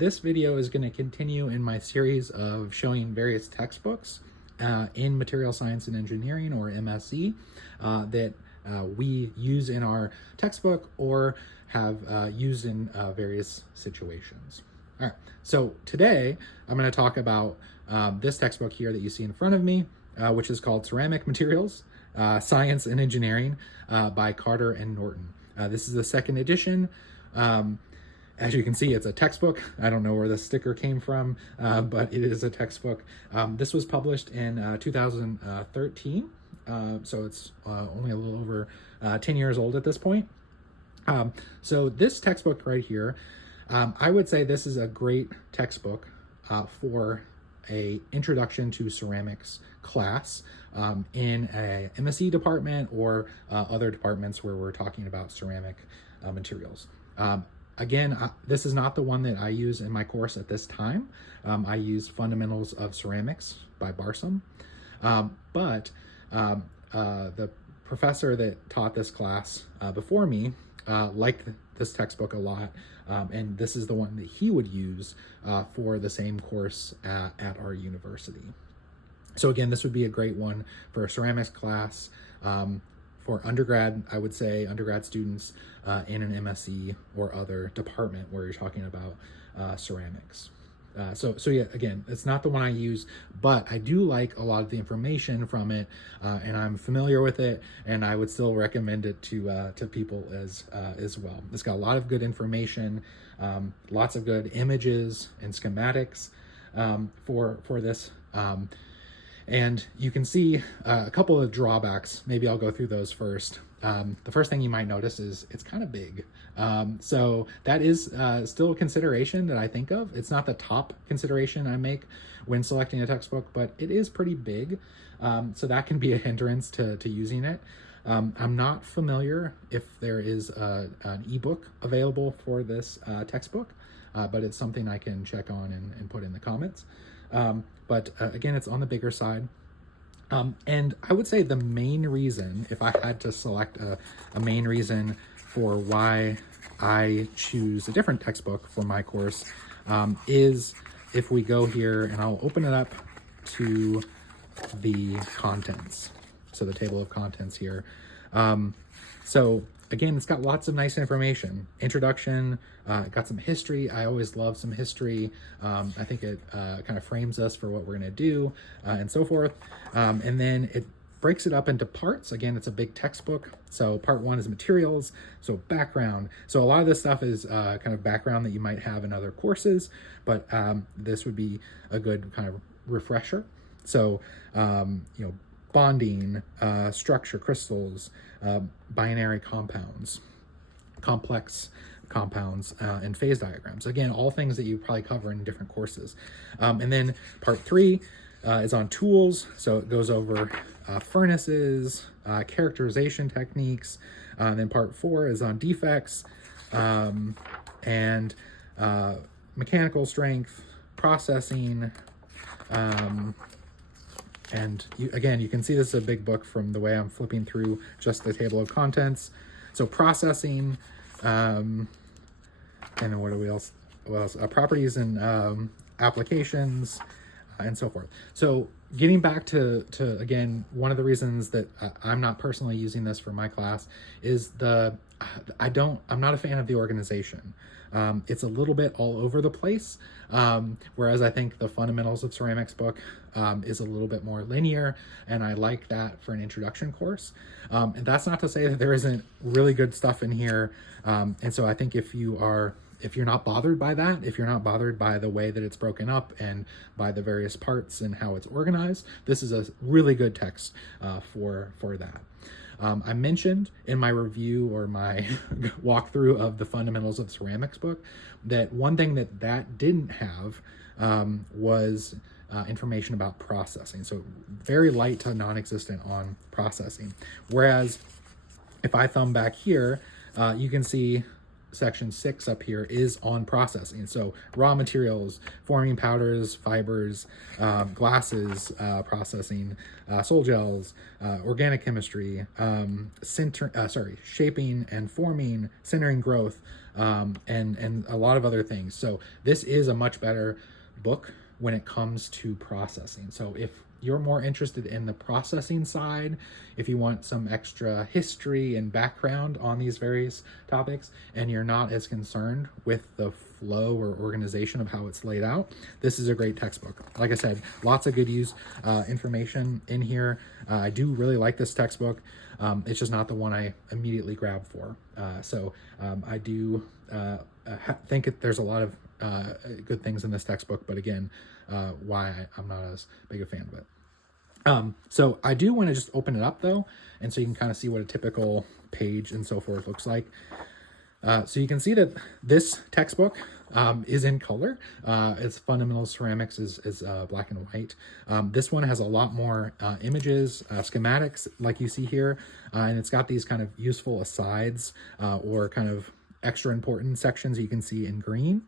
This video is going to continue in my series of showing various textbooks in material science and engineering, or MSc, that we use in our textbook or have used in various situations. All right, so today I'm going to talk about this textbook here that you see in front of me, which is called Ceramic Materials, Science and Engineering by Carter and Norton. This is the second edition. As you can see, it's a textbook. I don't know where the sticker came from, but it is a textbook. This was published in 2013, so it's only a little over 10 years old at this point. So this textbook right here, I would say this is a great textbook for a introduction to ceramics class in a MSc department or other departments where we're talking about ceramic materials. Again, this is not the one that I use in my course at this time. I use Fundamentals of Ceramics by Barsom. But the professor that taught this class before me liked this textbook a lot, and this is the one that he would use for the same course at our university. So again, this would be a great one for a ceramics class. For undergrad, I would say undergrad students in an MSc or other department where you're talking about ceramics. So yeah, again, it's not the one I use, but I do like a lot of the information from it, and I'm familiar with it, and I would still recommend it to people as well. It's got a lot of good information, lots of good images and schematics for this. And you can see a couple of drawbacks. Maybe I'll go through those first. The first thing you might notice is it's kind of big. So that is still a consideration that I think of. It's not the top consideration I make when selecting a textbook, but it is pretty big. So that can be a hindrance to using it. I'm not familiar if there is an ebook available for this textbook, but it's something I can check on and put in the comments. But again, it's on the bigger side. And I would say the main reason, if I had to select a main reason for why I choose a different textbook for my course, is if we go here, and I'll open it up to the contents. So the table of contents here. So again, it's got lots of nice information. Introduction, got some history. I always love some history. I think it kind of frames us for what we're going to do, and so forth. And then it breaks it up into parts. Again, it's a big textbook. So part one is materials, so background. So a lot of this stuff is kind of background that you might have in other courses, but this would be a good kind of refresher. So, bonding, structure, crystals, binary compounds, complex compounds, and phase diagrams. Again, all things that you probably cover in different courses. And then part three is on tools. So it goes over furnaces, characterization techniques. Then part four is on defects, and mechanical strength, processing, and again, you can see this is a big book from the way I'm flipping through just the table of contents. So processing, and then what else? Properties and applications, and so forth. So getting back to again, one of the reasons that I'm not personally using this for my class is I'm not a fan of the organization. It's a little bit all over the place, whereas I think the Fundamentals of Ceramics book is a little bit more linear, and I like that for an introduction course. And that's not to say that there isn't really good stuff in here. And so I think if you're not bothered by that, if you're not bothered by the way that it's broken up and by the various parts and how it's organized, this is a really good text for that. I mentioned in my review or my walkthrough of the Fundamentals of Ceramics book that one thing that didn't have was information about processing. So very light to non-existent on processing. Whereas if I thumb back here, you can see section 6 up here is on processing. So raw materials, forming powders, fibers, glasses, processing, sol gels, organic chemistry, shaping and forming, centering growth, and a lot of other things. So this is a much better book when it comes to processing. So if you're more interested in the processing side, if you want some extra history and background on these various topics, and you're not as concerned with the flow or organization of how it's laid out, this is a great textbook. Like I said, lots of good information in here. I do really like this textbook. It's just not the one I immediately grabbed for. I do think there's a lot of good things in this textbook, but again, why I'm not as big a fan of it. So I do want to just open it up though, and so you can kind of see what a typical page and so forth looks like. So you can see that this textbook is in color. Its fundamental ceramics is black and white. This one has a lot more images, schematics like you see here, and it's got these kind of useful asides or kind of extra important sections you can see in green.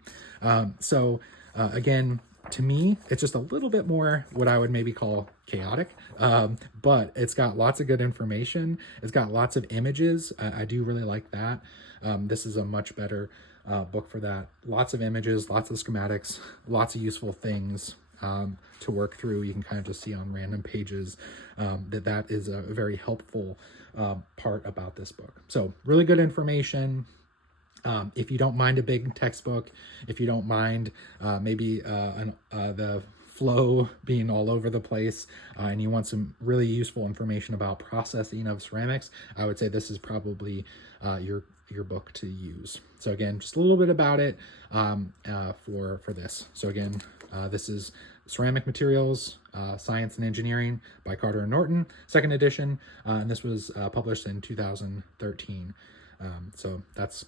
Again, to me, it's just a little bit more what I would maybe call chaotic, but it's got lots of good information. It's got lots of images. I do really like that. This is a much better book for that. Lots of images, lots of schematics, lots of useful things to work through. You can kind of just see on random pages that is a very helpful part about this book. So really good information. If you don't mind a big textbook, if you don't mind the flow being all over the place, and you want some really useful information about processing of ceramics, I would say this is probably your book to use. So again, just a little bit about it for this. So again, this is Ceramic Materials, Science and Engineering by Carter Norton, 2nd edition, and this was published in 2013. So that's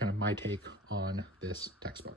kind of my take on this textbook.